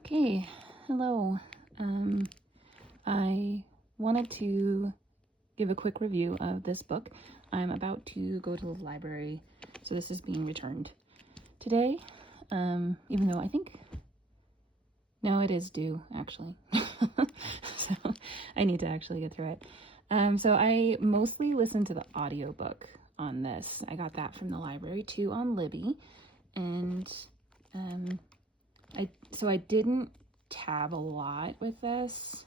Okay, hello. I wanted to give a quick review of this book. I'm about to go to the library, so this is being returned today, even though I think, no, it is due, actually. So I need to actually get through it. So I mostly listen to the audiobook on this. I got that from the library too on Libby, and I didn't tab a lot with this,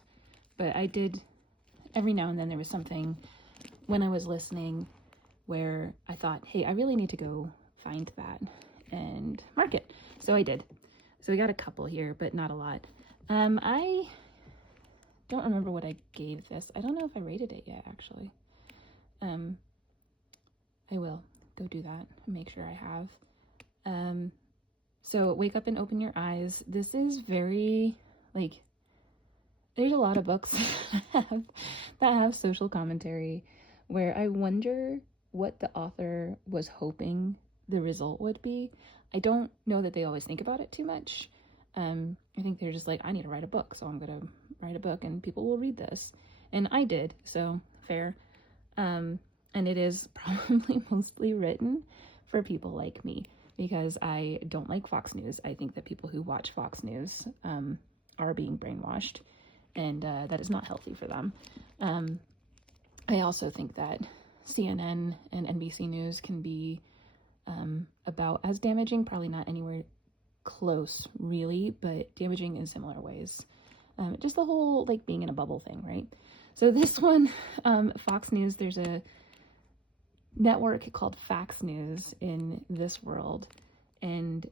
but I did every now and then. There was something when I was listening where I thought, hey, I really need to go find that and mark it. So I did. So we got a couple here, but not a lot. I don't remember what I gave this. I don't know if I rated it yet, actually. I will go do that and make sure I have. So Wake Up and Open Your Eyes. This is very, there's a lot of books that have social commentary where I wonder what the author was hoping the result would be. I don't know that they always think about it too much. I think they're just like, I need to write a book, so I'm going to write a book and people will read this. And I did, so fair. And it is probably mostly written for people like me, because I don't like Fox News. I think that people who watch Fox News are being brainwashed, and that is not healthy for them. I also think that CNN and NBC News can be about as damaging, probably not anywhere close really, but damaging in similar ways. Just the whole being in a bubble thing, right? So this one, Fox News, there's a network called Fax News in this world, and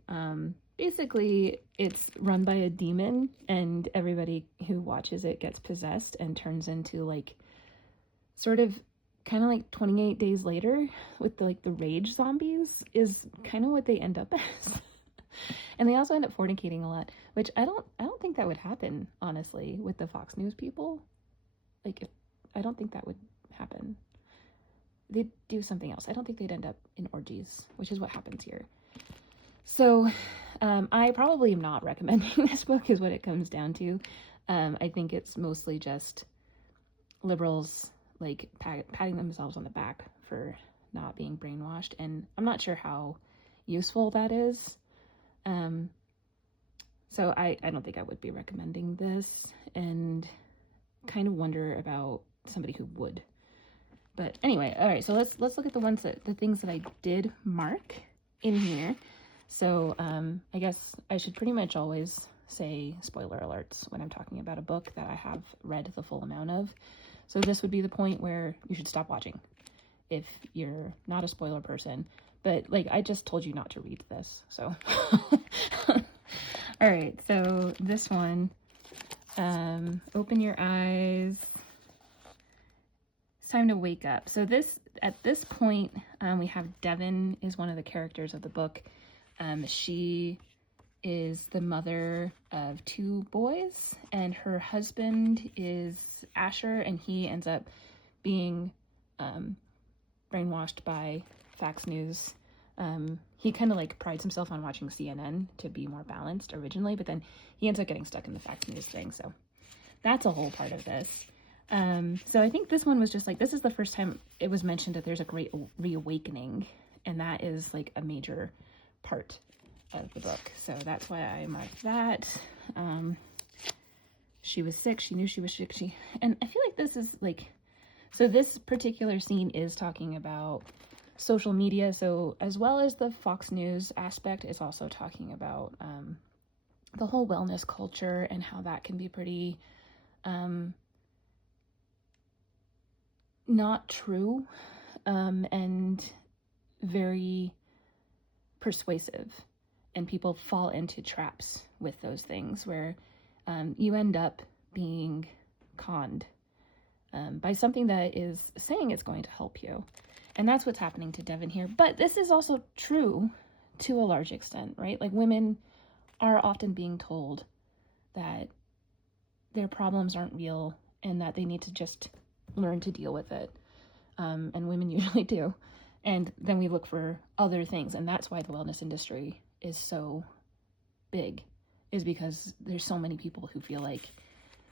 basically it's run by a demon, and everybody who watches it gets possessed and turns into sort of kind of like 28 Days Later with the rage zombies is kind of what they end up as. And they also end up fornicating a lot, which I don't think that would happen, honestly, with the Fox News people. I don't think that would happen. They'd do something else. I don't think they'd end up in orgies, which is what happens here. So I probably am not recommending this book, is what it comes down to. I think it's mostly just liberals patting themselves on the back for not being brainwashed, and I'm not sure how useful that is. So I don't think I would be recommending this, and kind of wonder about somebody who would. But anyway, all right, so let's look at the things that I did mark in here. So I guess I should pretty much always say spoiler alerts when I'm talking about a book that I have read the full amount of. So this would be the point where you should stop watching if you're not a spoiler person. But I just told you not to read this, so. All right, so this one, Open Your Eyes. It's time to wake up. So at this point, we have Devin is one of the characters of the book. She is the mother of 2 boys, and her husband is Asher, and he ends up being brainwashed by Fox News. He kind of prides himself on watching CNN to be more balanced originally, but then he ends up getting stuck in the Fox News thing. So that's a whole part of this. So I think this one was just this is the first time it was mentioned that there's a great reawakening, and that is a major part of the book. So that's why I marked that. She was sick. She knew she was sick. And I feel like this is so this particular scene is talking about social media. So as well as the Fox News aspect, is also talking about the whole wellness culture and how that can be pretty not true and very persuasive, and people fall into traps with those things where you end up being conned by something that is saying it's going to help you. And that's what's happening to Devin here. But this is also true to a large extent, right? Women are often being told that their problems aren't real and that they need to just learn to deal with it. And women usually do. And then we look for other things. And that's why the wellness industry is so big is because there's so many people who feel like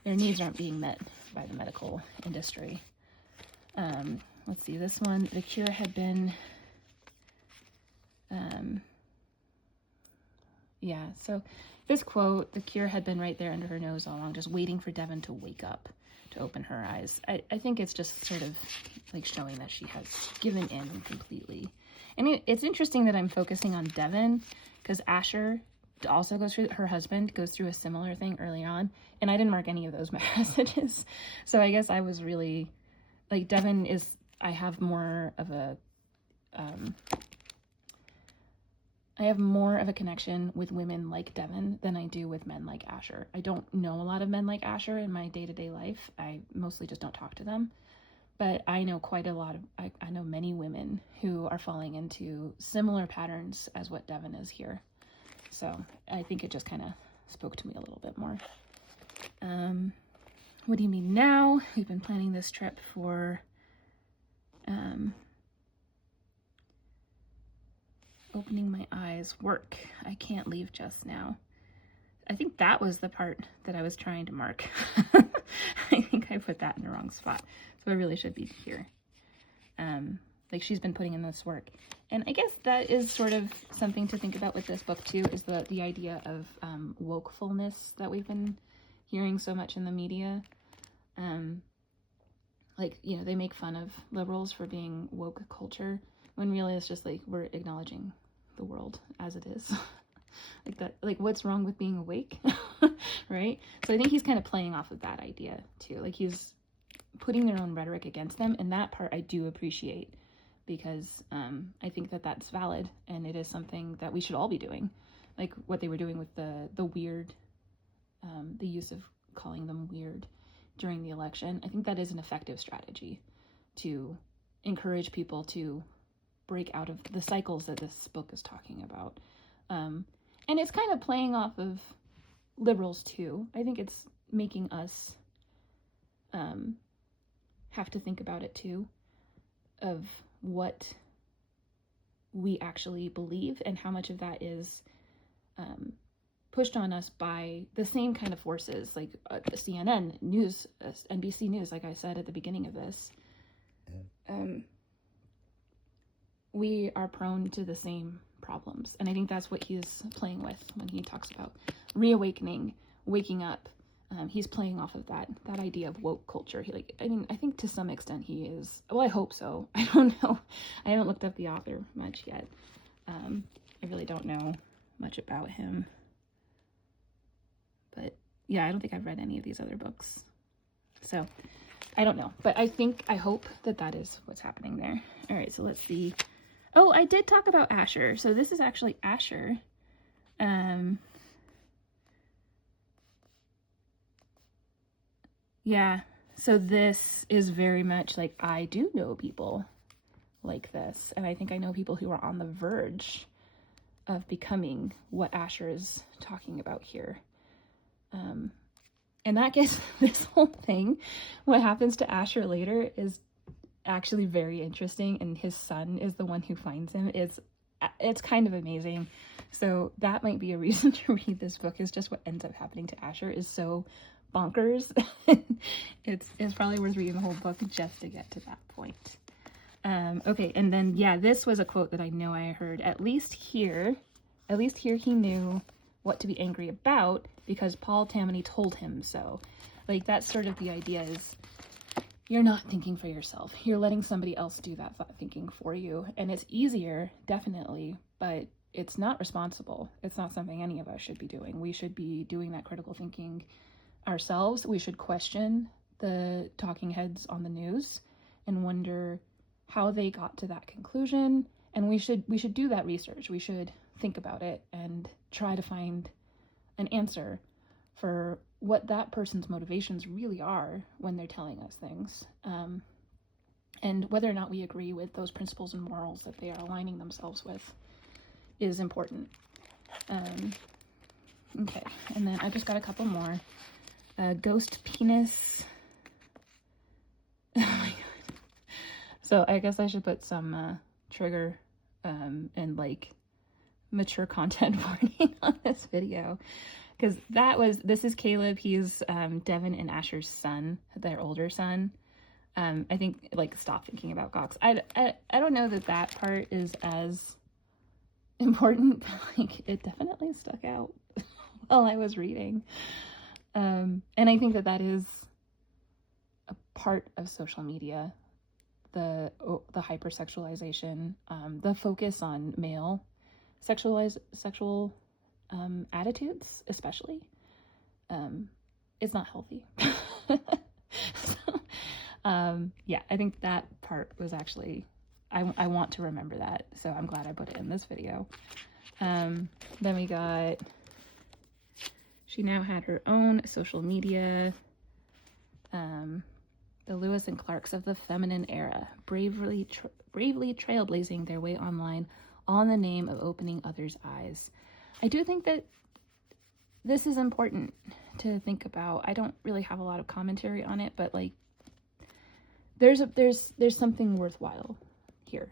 their needs aren't being met by the medical industry. Let's see, this one, the cure had been, yeah, so this quote, the cure had been right there under her nose all along, just waiting for Devon to wake up, to open her eyes. I think it's just sort of like showing that she has given in completely. And it's interesting that I'm focusing on Devon, because Asher also goes through, her husband goes through a similar thing early on, and I didn't mark any of those messages. So I guess I was really, like, Devon is, I have more of a, I have more of a connection with women like Devon than I do with men like Asher. I don't know a lot of men like Asher in my day-to-day life. I mostly just don't talk to them. But I know quite a lot of, I know many women who are falling into similar patterns as what Devon is here. So I think it just kind of spoke to me a little bit more. What do you mean now? We've been planning this trip for opening my eyes, work. I can't leave just now. I think that was the part that I was trying to mark. I think I put that in the wrong spot. So I really should be here. Like, she's been putting in this work. And I guess that is sort of something to think about with this book too, is the idea of wokefulness that we've been hearing so much in the media. Like, you know, they make fun of liberals for being woke culture, when really it's just like, we're acknowledging the world as it is. Like that, like, what's wrong with being awake? Right? So I think he's kind of playing off of that idea too. Like, he's putting their own rhetoric against them, and that part I do appreciate, because I think that that's valid, and it is something that we should all be doing. Like what they were doing with the weird, the use of calling them weird during the election. I think that is an effective strategy to encourage people to break out of the cycles that this book is talking about. And it's kind of playing off of liberals too. I think it's making us have to think about it too, of what we actually believe and how much of that is pushed on us by the same kind of forces, like CNN News, NBC News, like I said at the beginning of this. We are prone to the same problems. And I think that's what he's playing with when he talks about reawakening, waking up. He's playing off of that idea of woke culture. I think to some extent he is. Well, I hope so. I don't know. I haven't looked up the author much yet. I really don't know much about him. But yeah, I don't think I've read any of these other books. So I don't know. But I hope that is what's happening there. All right, so let's see. Oh, I did talk about Asher. So this is actually Asher. Yeah, so this is very much like, I do know people like this. And I think I know people who are on the verge of becoming what Asher is talking about here. And that gets this whole thing, what happens to Asher later is actually very interesting, and his son is the one who finds him. It's kind of amazing. So that might be a reason to read this book, is just what ends up happening to Asher is so bonkers. It's probably worth reading the whole book just to get to that point. Okay, and then yeah, this was a quote that I know I heard at least here he knew what to be angry about because Paul Tammany told him so. Like, that's sort of the idea, is you're not thinking for yourself. You're letting somebody else do that thought thinking for you. And it's easier, definitely, but it's not responsible. It's not something any of us should be doing. We should be doing that critical thinking ourselves. We should question the talking heads on the news and wonder how they got to that conclusion. And we should do that research. We should think about it and try to find an answer for what that person's motivations really are when they're telling us things. And whether or not we agree with those principles and morals that they are aligning themselves with is important. Okay, and then I just got a couple more. Ghost penis. Oh my god. So I guess I should put some trigger and like mature content warning on this video, because this is Caleb. He's Devin and Asher's son, their older son. I think, like, stop thinking about Cox. I don't know that part is as important. Like, it definitely stuck out while I was reading. And I think that is a part of social media, the hypersexualization, the focus on male sexual attitudes, especially. It's not healthy. Yeah, I think that part was actually, I want to remember that, so I'm glad I put it in this video. Then we got, she now had her own social media, the Lewis and Clarks of the feminine era, bravely trailblazing their way online, all in the name of opening others' eyes. I do think that this is important to think about. I don't really have a lot of commentary on it, but like, there's something worthwhile here,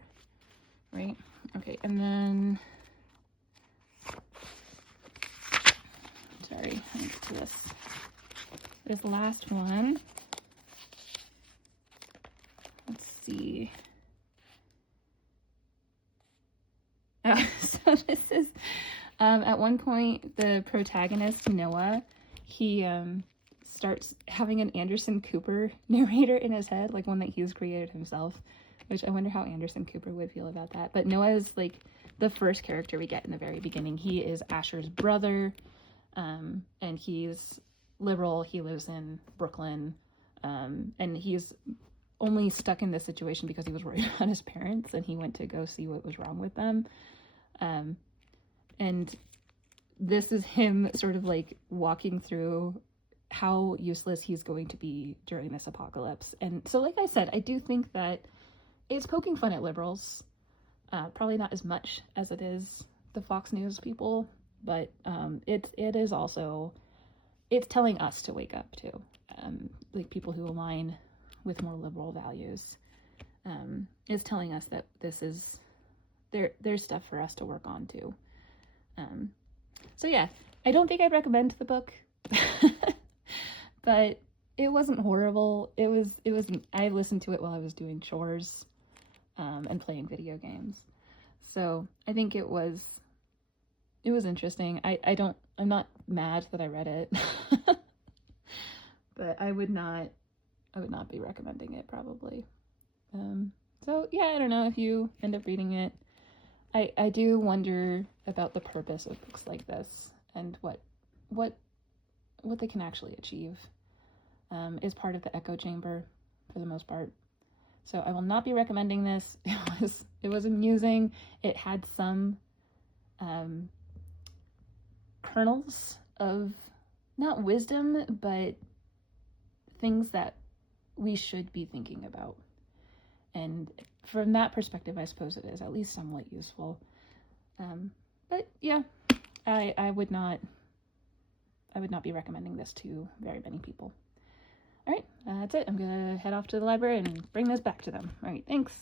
right? Okay, and then, sorry, let me get to this. There's the last one. Let's see. Oh, so this is, at one point, the protagonist, Noah, he starts having an Anderson Cooper narrator in his head, like one that he's created himself, which I wonder how Anderson Cooper would feel about that. But Noah is like the first character we get in the very beginning. He is Asher's brother, and he's liberal. He lives in Brooklyn, and he's only stuck in this situation because he was worried about his parents, and he went to go see what was wrong with them. And this is him sort of like walking through how useless he's going to be during this apocalypse. And so, like I said, I do think that it's poking fun at liberals, probably not as much as it is the Fox News people, but it is also, it's telling us to wake up too, like people who align with more liberal values. It's telling us that this is, there's stuff for us to work on too. So yeah, I don't think I'd recommend the book, but it wasn't horrible. It was, I listened to it while I was doing chores, and playing video games. So I think it was interesting. I'm not mad that I read it, but I would not be recommending it probably. So yeah, I don't know if you end up reading it. I do wonder about the purpose of books like this and what they can actually achieve. Is part of the echo chamber for the most part. So I will not be recommending this. It was amusing. It had some kernels of not wisdom, but things that we should be thinking about. And from that perspective, I suppose it is at least somewhat useful. But yeah, I would not be recommending this to very many people. All right, that's it. I'm gonna head off to the library and bring this back to them. All right, thanks.